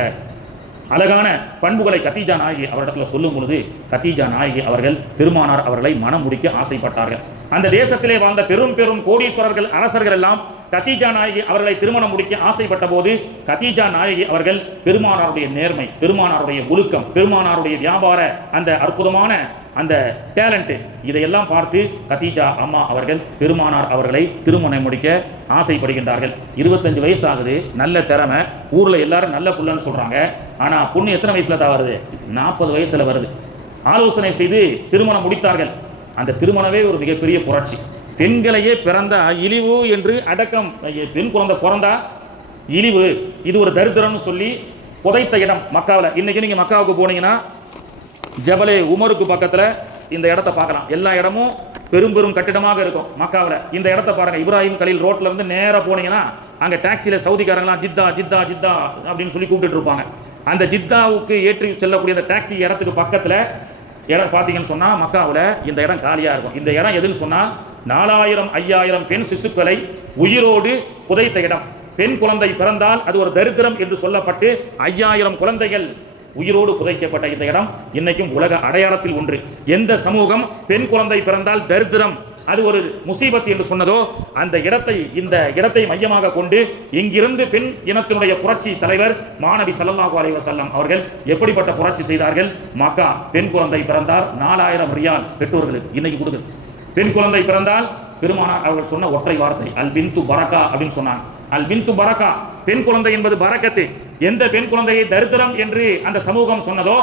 அழகான பண்புகளை கதீஜா நாயகி அவரிடத்துல சொல்லும் பொழுது கதீஜா நாயகி அவர்கள் பெருமானார் அவர்களை மனம் முடிக்க ஆசைப்பட்டார்கள். அந்த தேசத்திலே வாழ்ந்த பெரும் பெரும் கோடீஸ்வரர்கள் அரசர்கள் எல்லாம் கதீஜா நாயகி அவர்களை திருமணம் முடிக்க ஆசைப்பட்ட போது கதீஜா நாயகி அவர்கள் பெருமானாருடைய நேர்மை, பெருமானாருடைய ஒழுக்கம், பெருமானாருடைய வியாபார அந்த அற்புதமான அந்த டேலண்ட் இதையெல்லாம் பார்த்து கதீஜா அம்மா அவர்கள் பெருமானார் அவர்களை திருமணம் முடிக்க ஆசைப்படுகின்றார்கள். 25 வயசு ஆகுது, நல்ல திறமை, ஊரில் எல்லாரும் நல்ல புள்ளன்னு சொல்கிறாங்க. ஆனால் பொண்ணு எத்தனை வயசுல தான் வருது? 40 வயசுல வருது. ஆலோசனை செய்து திருமணம் முடித்தார்கள். அந்த திருமணமே ஒரு மிகப்பெரிய புரட்சி. பெண்களையே பிறந்த இழிவு என்று அடக்கம், பெண் குழந்தை பிறந்தா இழிவு, இது ஒரு தரித்திரம்னு சொல்லி புதைத்த இடம் மக்காவில். இன்னைக்கு நீங்கள் மக்காவுக்கு போனீங்கன்னா ஜபலே உமருக்கு பக்கத்தில் இந்த இடத்த பார்க்கலாம். எல்லா இடமும் பெரும் பெரும் கட்டிடமாக இருக்கும் மக்காவில். இந்த இடத்த பாருங்க, இப்ராஹிம் கலீல் ரோட்ல இருந்து நேராக போனீங்கன்னா அங்கே டாக்ஸியில் சவுதிக்காரங்களாம் ஜித்தா ஜித்தா ஜித்தா அப்படின்னு சொல்லி கூப்பிட்டு இருப்பாங்க. அந்த ஜித்தாவுக்கு ஏற்றி செல்லக்கூடிய அந்த டாக்ஸி இடத்துக்கு பக்கத்தில் இடம் பார்த்தீங்கன்னு சொன்னால் மக்காவில் இந்த இடம் காலியாக இருக்கும். இந்த இடம் எதுன்னு சொன்னால் 4000 5000 பெண் சிசுக்களை உயிரோடு புதைத்த இடம். பெண் குழந்தை பிறந்தால் அது ஒரு தரித்திரம் என்று சொல்லப்பட்டு 5000 குழந்தைகள் உயிரோடு புதைக்கப்பட்ட இந்த இடம் இன்னைக்கும் உலக அடையாளத்தில் ஒன்று. எந்த சமூகம் பெண் குழந்தை பிறந்தால் தரித்திரம், அது ஒரு முசீபத் என்று சொன்னதோ, அந்த இந்த இடத்தை மையமாக கொண்டு இங்கிருந்து பெண் இனத்தினுடைய புரட்சி தலைவர் மாணவி ஸல்லல்லாஹு அலைஹி வஸல்லம் அவர்கள் எப்படிப்பட்ட புரட்சி செய்தார்கள். மக்கா பெண் குழந்தை பிறந்தால் 4000 ரியால் பெற்றோர்களுக்கு இன்னைக்கு கொடுக்குது. பெண் குழந்தை பிறந்தால் பெருமானார் அவர்கள் சொன்ன ஒற்றை வார்த்தை அல் பின்து பரக்கா அப்படின்னு சொன்னாங்க. அல் பின்து பரக்கா, பெண் குழந்தை என்பது பரக்கத்து. எந்த பெண் குழந்தையை தரித்திரம் என்று அந்த சமூகம் சொன்னதோ,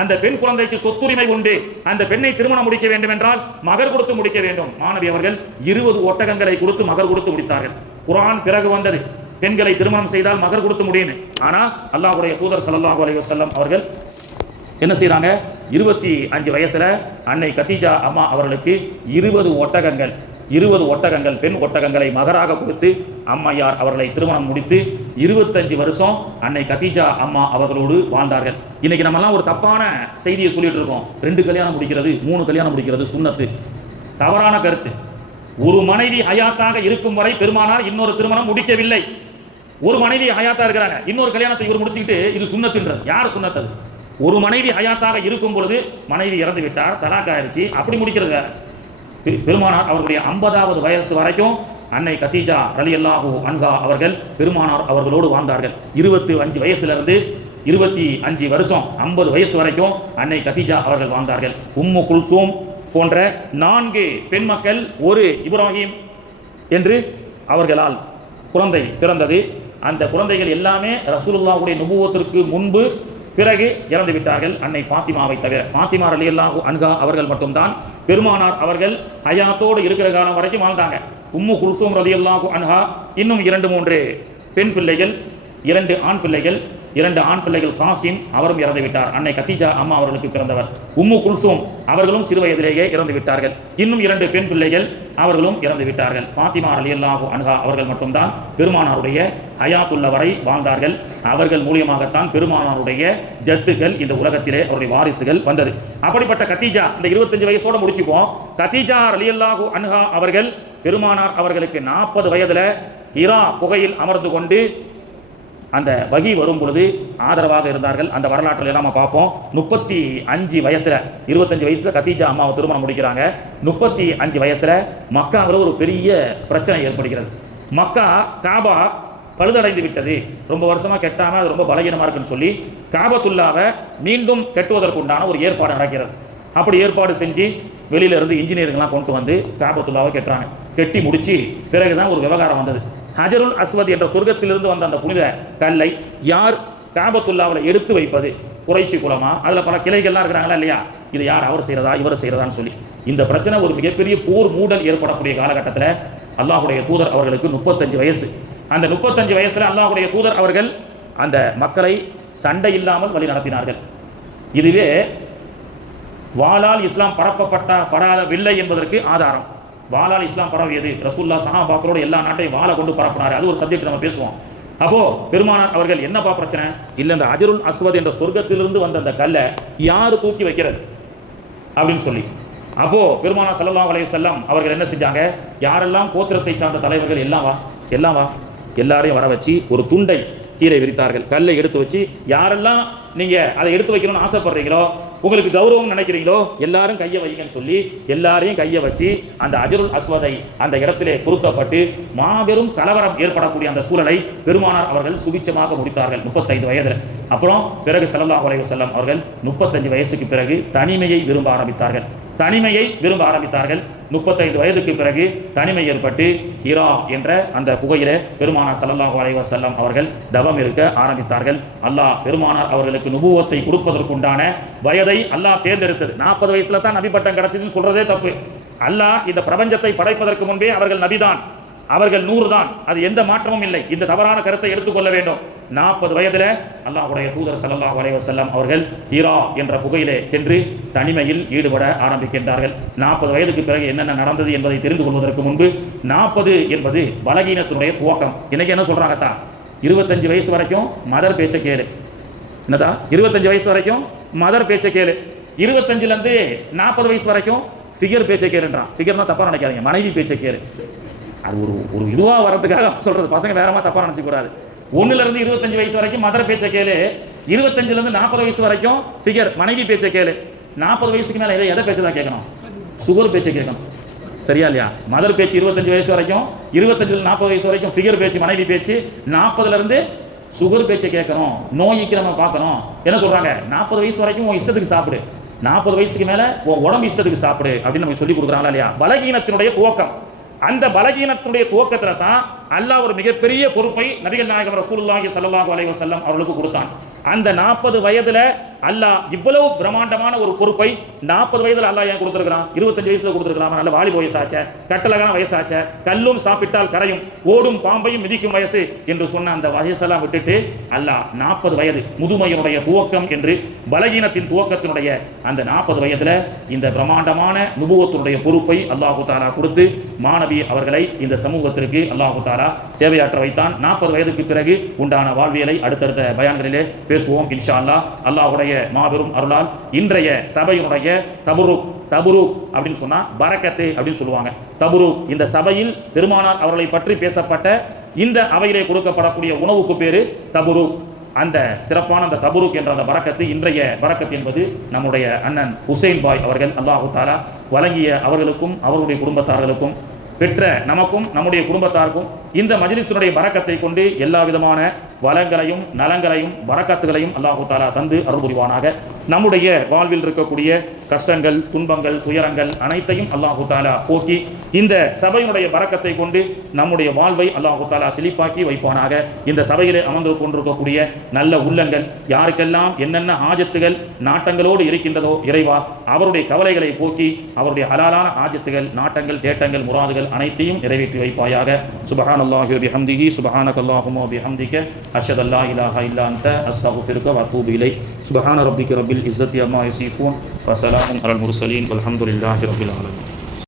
அந்த பெண் குழந்தைக்கு சொத்துரிமை உண்டு. அந்த பெண்ணை திருமணம் முடிக்க வேண்டும் என்றால் மகர் கொடுத்து முடிக்க வேண்டும். மாணவி அவர்கள் 20 ஒட்டகங்களை கொடுத்து மகர் கொடுத்து முடித்தார்கள். குர்ஆன் பிறகு வந்தது, பெண்களை திருமணம் செய்தால் மகர் கொடுத்து முடியும். ஆனா அல்லாஹ்வுடைய தூதர் ஸல்லல்லாஹு அலைஹி வஸல்லம் அவர்கள் என்ன செய்யறாங்க, 25 வயசுல அன்னை கதீஜா அம்மா அவர்களுக்கு 20 ஒட்டகங்கள் பெண் ஒட்டகங்களை மகராக கொடுத்து அம்மையார் அவர்களை திருமணம் முடித்து 25 வருஷம் அன்னை கதீஜா அம்மா அவர்களோடு வாழ்ந்தார்கள். இன்னைக்கு நம்ம எல்லாம் ஒரு தப்பான செய்தியை சொல்லிட்டு இருக்கோம். 2 கல்யாணம் முடிக்கிறது 3 கல்யாணம் முடிக்கிறது சுன்னத்து. தவறான கருத்து. ஒரு மனைவி ஹயாத்தாக இருக்கும் வரை பெருமானார் இன்னொரு திருமணம் முடிக்கவில்லை. ஒரு மனைவி ஹயாத்தா இருக்கிறாங்க, இன்னொரு கல்யாணத்தை இவர் முடிச்சுக்கிட்டு இது சுன்னத்துன்றது. யார் சுன்னத்தது? ஒரு மனைவி ஹயாத்தாக இருக்கும் பொழுது மனைவி இறந்து விட்டார், தலாக் ஆயிடுச்சு, அப்படி முடிக்கிறது. பெருமானார் அவர்களுடைய 50வது வயசு வரைக்கும் அன்னை கதீஜா ரலியல்லாஹு அன்ஹா அவர்கள் பெருமானார் அவர்களோடு வாழ்ந்தார்கள். 25 வயசுல இருந்து 25 வருஷம் 50 வயசு வரைக்கும் அன்னை கதீஜா அவர்கள் வாழ்ந்தார்கள். உம்மு குல்சூம் போன்ற 4 பெண் மக்கள், ஒரு இப்ராஹிம் என்று அவர்களால் குழந்தை பிறந்தது. அந்த குழந்தைகள் எல்லாமே ரசூலுல்லாஹுடைய நுபுவத்திற்கு முன்பு பிறகு இறந்து விட்டார்கள், அன்னை ஃபாத்திமாவை தவிர. ஃபாத்திமா ரலியல்லாஹு அன்ஹா அவர்கள் மட்டும்தான் பெருமானார் அவர்கள் ஹயாத்தோடு இருக்கிற காலம் வரைக்கும் வாழ்ந்தாங்க. உம்மு குல்சூம் ரலியல்லாஹு அன்ஹா இன்னும் 2-3 பெண் பிள்ளைகள், 2 ஆண் பிள்ளைகள், 2 ஆண் பிள்ளைகள் காசிம் அவரும் இறந்து விட்டார். அன்னை கதீஜா அம்மா அவர்களுக்கு பிறந்தவர். உம்மு குல்சூம் அவர்களும் சிறு வயதிலேயே இறந்து விட்டார்கள். இன்னும் 2 பெண் பிள்ளைகள் அவர்களும் இறந்து விட்டார்கள். ஃபாத்திமா ரலியல்லாஹு அன்ஹா அவர்கள் மட்டும்தான் பெருமானாருடைய ஹயாத்துள்ள வரை வாழ்ந்தார்கள். அவர்கள் மூலியமாகத்தான் பெருமானாருடைய ஜத்துக்கள் இந்த உலகத்திலே அவருடைய வாரிசுகள் வந்தது. அப்படிப்பட்ட கதீஜா இந்த 25 வயசோட முடிச்சுப்போம். கதீஜா ரலியல்லாஹு அன்ஹா அவர்கள் பெருமானார் அவர்களுக்கு 40 வயதுல ஹிரா குகையில் அமர்ந்து கொண்டு அந்த வகி வரும் பொழுது ஆதரவாக இருந்தார்கள். அந்த வரலாற்றில் நம்ம பார்ப்போம். 35 வயசுல 25 வயசுல கதீஜா அம்மாவை திருமணம் முடிக்கிறாங்க. 35 வயசுல மக்காவில் ஒரு பெரிய பிரச்சனை ஏற்படுகிறது. மக்கா காபா பழுதடைந்து விட்டது, ரொம்ப வருஷமா கெட்டாம அது ரொம்ப பலகீனமா இருக்குன்னு சொல்லி காபத்துல்லாவை மீண்டும் கெட்டுவதற்குண்டான ஒரு ஏற்பாடு நடக்கிறது. அப்படி ஏற்பாடு செஞ்சு வெளியில இருந்து இன்ஜினியர்கள்லாம் கொண்டு வந்து காபத்துல்லாவை கெட்டுறாங்க. கெட்டி முடிச்சு பிறகுதான் ஒரு விவகாரம் வந்தது. ஹஜருல் அஸ்வத் என்ற சொர்க்கத்திலிருந்து வந்த அந்த புனித கல்லை யார் காபத்துல்லாவில் எடுத்து வைப்பது? குறைஷி குலமா? அதில் பல கிளைகள்லாம் இருக்கிறாங்களா இல்லையா? இது யார், அவர் செய்கிறதா இவர் செய்கிறதான்னு சொல்லி இந்த பிரச்சனை ஒரு மிகப்பெரிய போர் மூடல் ஏற்படக்கூடிய காலகட்டத்தில் அல்லாஹுடைய தூதர் அவர்களுக்கு 35 வயசு. அந்த 35 வயசுல அல்லாஹுடைய தூதர் அவர்கள் அந்த மக்களை சண்டை இல்லாமல் வழி நடத்தினார்கள். இதுவே வாளால் இஸ்லாம் பரப்பப்படவில்லை என்பதற்கு ஆதாரம். வாளால் இஸ்லாம் பரவியது, ரசூல்லா சஹாபாக்களோட எல்லா நாட்டையும் வாளை கொண்டு பரப்பினார். அது ஒரு சப்ஜெக்ட் நம்ம பேசுவோம். அப்போ பெருமானார் அவர்கள் என்னப்பா பிரச்சனை இல்லை, இந்த ஹஜருல் அஸ்வத் என்ற சொர்க்கத்திலிருந்து வந்த அந்த கல்லை யாரு தூக்கி வைக்கிறது அப்படின்னு சொல்லி அப்போ பெருமானார் ஸல்லல்லாஹு அலைஹி வஸல்லம் அவர்கள் என்ன செஞ்சாங்க, யாரெல்லாம் கோத்திரத்தை சார்ந்த தலைவர்கள் எல்லாம் வா எல்லாரையும் வர வச்சு ஒரு துண்டை கீழே விரித்தார்கள். கல்லை எடுத்து வச்சு யாரெல்லாம் நீங்க அதை எடுத்து வைக்கணும்னு ஆசைப்படுறீங்களோ, உங்களுக்கு கௌரவம் நினைக்கிறீங்களோ, எல்லாரும் கையை வைங்கன்னு சொல்லி எல்லாரையும் கையை வச்சு அந்த ஹஜருல் அஸ்வதை அந்த இடத்திலே பொருத்தப்பட்டு மாபெரும் கலவரம் ஏற்படக்கூடிய அந்த சூழலை பெருமானார் அவர்கள் சுபிச்சமாக முடித்தார்கள் 35 வயதில். அப்புறம் பிறகு ஸல்லல்லாஹு அலைஹி வஸல்லம் அவர்கள் 35 வயசுக்கு பிறகு தனிமையை விரும்ப ஆரம்பித்தார்கள். 35 வயதுக்கு பிறகு தனிமை ஏற்பட்டு ஹிரா என்ற அந்த குகையிலே பெருமானார் ஸல்லல்லாஹு அலைஹி வஸல்லம் அவர்கள் தவம் இருக்க ஆரம்பித்தார்கள். அல்லாஹ் பெருமானார் அவர்களுக்கு நுபுவத்தை கொடுப்பதற்குண்டான வயதை அல்லாஹ் தேர்ந்தெடுத்தது. 40 வயசுல தான் நபி பட்டம் கிடைச்சதுன்னு சொல்றதே தப்பு. அல்லாஹ் இந்த பிரபஞ்சத்தை படைப்பதற்கு முன்பே அவர்கள் நபிதான், அவர்கள் 100 தான், அது எந்த மாற்றமும் இல்லை. இந்த தவறான கருத்தை எடுத்துக்கொள்ள வேண்டும். 40 வயதுல அல்லாஹ்வுடைய தூதர் ஸல்லல்லாஹு அலைஹி வஸல்லம் அவர்கள் ஹிரா என்ற குகையிலே சென்று தனிமையில் ஈடுபட ஆரம்பிக்கின்றார்கள். 40 வயதுக்கு பிறகு என்னென்ன நடந்தது என்பதை தெரிந்து கொள்வதற்கு முன்பு 40 என்பது பலகீனத்தினுடைய துவக்கம். இன்னைக்கு என்ன சொல்றாங்கத்தா, 25 வயசு வரைக்கும் மதர் பேச்சை கேளு. என்னதா 25 வயசு வரைக்கும் மதர் பேச்சை கேளு, 25லேருந்து 40 வயசு வரைக்கும் ஃபிகர் பேச்சை கேளுன்றான். ஃபிகர்னா தப்பாக நினைக்காதீங்க, மனைவி பேச்சை கேளு. அது ஒரு இதுவாக வரதுக்காக சொல்கிறது, பசங்க வேறமா தப்பாக நினச்சிக்கூடாது. 1லேருந்து 25 வயசு வரைக்கும் மதர் பேச்சை கேளு, 25லேருந்து 40 வயசு வரைக்கும் ஃபிகர் மனைவி பேச்சை கேளு. 40 வயசுக்கு மேலே எதை பேச்சு தான் கேட்கணும்? சுகர் பேச்சை கேட்கணும். சரியா இல்லையா? மதர் பேச்சு 25 வயசு வரைக்கும், 25லேருந்து 40 வயசு வரைக்கும் ஃபிகர் பேச்சு மனைவி பேச்சு, 40லேருந்து சுகர் பேச்சை கேட்கணும். நோய்க்கு நம்ம பார்க்கணும். என்ன சொல்றாங்க? 40 வயசு வரைக்கும் உன் இஷ்டத்துக்கு சாப்பிடு, 40 வயசுக்கு மேல உன் உடம்பு இஷ்டத்துக்கு சாப்பிடு அப்படின்னு நம்ம சொல்லி கொடுக்குறாங்களா இல்லையா? பலகீனத்தினுடைய துவக்கம். அந்த பலகீனத்தினுடைய துவக்கத்துல தான் அல்லாஹ் ஒரு மிகப்பெரிய பொறுப்பை நபிகள் நாயகம் ரசூலுல்லாஹி ஸல்லல்லாஹு அலைஹி வஸல்லம் அவர்களுக்கு கொடுத்தான். அந்த 40 வயதுல அல்லாஹ் இவ்வளவு பிரம்மாண்டமான ஒரு பொறுப்பை 40 வயதுல அல்லாஹ் ஏன் கொடுத்திருக்கிறான்? 25 வயசுல கொடுத்திருக்கலாம். நல்ல வாலிப வயசாச்ச, கட்டழகான வயசாச்ச, கல்லும் சாப்பிட்டால் கரையும், ஓடும் பாம்பையும் மிதிக்கும் வயசு என்று சொன்ன அந்த வயசெல்லாம் விட்டுட்டு அல்லாஹ் 40 வயது முதுமையினுடைய துவக்கம் என்று பலகீனத்தின் துவக்கத்தினுடைய அந்த 40 வயதுல இந்த பிரம்மாண்டமான நுபுவத்தினுடைய பொறுப்பை அல்லாஹு தஆலா கொடுத்து மாணவி அவர்களை இந்த சமூகத்திற்கு அல்லாஹு தஆலா சேவையாற்ற வைத்தான். 40 வயதுக்கு பிறகு உண்டான வாழ்வியலை அடுத்தடுத்த பயான்களிலே பேசுவோம் இன்ஷா அல்லாஹ். அல்லாஹ்வுடைய மாபெரும் அருளால் இன்றைய சபையினுடைய தபுருக் அப்படின்னு சொன்னா பரக்கத்து அப்படின்னு சொல்லுவாங்க. தபுருக், இந்த சபையில் பெருமானார் அவர்களை பற்றி பேசப்பட்ட இந்த அவையிலே கொடுக்கப்படக்கூடிய உணவுக்கு பேரு தபுருக். அந்த சிறப்பான அந்த தபுருக் என்ற அந்த பரக்கத்து, இன்றைய பரக்கத்து என்பது நம்முடைய அண்ணன் ஹுசைன் பாய் அவர்கள் அல்லாஹு தஆலா வழங்கிய அவர்களுக்கும் அவர்களுடைய குடும்பத்தார்களுக்கும் பெற்ற நமக்கும் நம்முடைய குடும்பத்தாருக்கும் இந்த மஜ்லிஸினுடைய பரக்கத்தை கொண்டு எல்லா விதமான வளங்களையும் நலங்களையும் பரக்கத்துகளையும் அல்லாஹு தஆலா தந்து அருள் புரிவானாக. நம்முடைய வாழ்வில் இருக்கக்கூடிய கஷ்டங்கள், துன்பங்கள், துயரங்கள் அனைத்தையும் அல்லாஹு தஆலா போக்கி இந்த சபையினுடைய பரக்கத்தை கொண்டு நம்முடைய வாழ்வை அல்லாஹு தஆலா செழிப்பாக்கி வைப்பானாக. இந்த சபையிலே அமர்ந்து கொண்டிருக்கக்கூடிய நல்ல உள்ளங்கள், யாருக்கெல்லாம் என்னென்ன ஆஜத்துகள் நாட்டங்களோடு இருக்கின்றதோ இறைவா அவருடைய கவலைகளை போக்கி அவருடைய ஹலாலான ஆஜத்துகள், நாட்டங்கள், தேட்டங்கள், முராதுகள் அனைத்தையும் நிறைவேற்றி வைப்பாயாக. சுப்ஹானல்லாஹி வ பிஹம்திஹி சுப்ஹானக்கல்லாஹும்ம வ பிஹம்திக அஷ்ஹது அல்லா இலாஹா இல்லா அன்த அஸ்தக்ஃபிருக வ அத்தூபு இலைக். சுப்ஹான ரப்பிக ரப்பில் இஸ்ஸத்தி அம்மா யசிஃபூன் வ ஸலாமுன் அலல் முர்ஸலீன் வல்ஹம்துலில்லாஹி ரப்பில் ஆலமீன்.